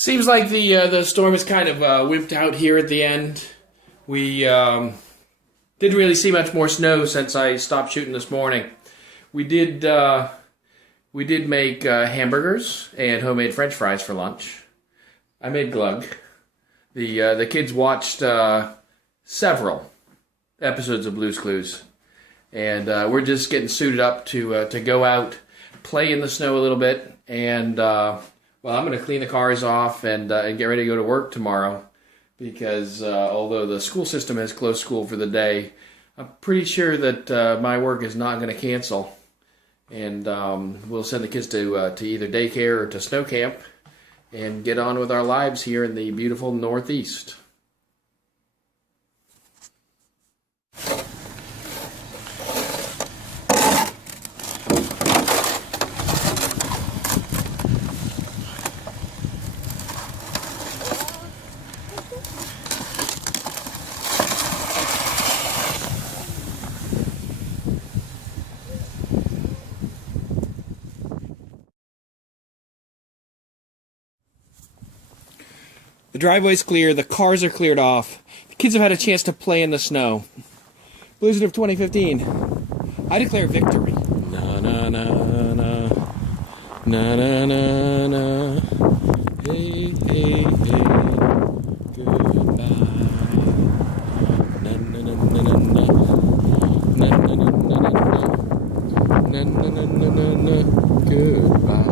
Seems like the storm is kind of wimped out here at the end. We didn't really see much more snow since I stopped shooting this morning. We did make hamburgers and homemade French fries for lunch. I made glug. The kids watched several episodes of Blue's Clues, and we're just getting suited up to go out, play in the snow a little bit, and well, I'm going to clean the cars off and get ready to go to work tomorrow, because although the school system has closed school for the day, I'm pretty sure that my work is not going to cancel, and we'll send the kids to either daycare or to snow camp and get on with our lives here in the beautiful Northeast. The driveway's clear, the cars are cleared off, the kids have had a chance to play in the snow. Blizzard of 2015. I declare victory. Na na na na. Na na na na. Hey, hey, hey. Goodbye. Na na na na na na. Na na na na na na. Na na na na na na. Goodbye.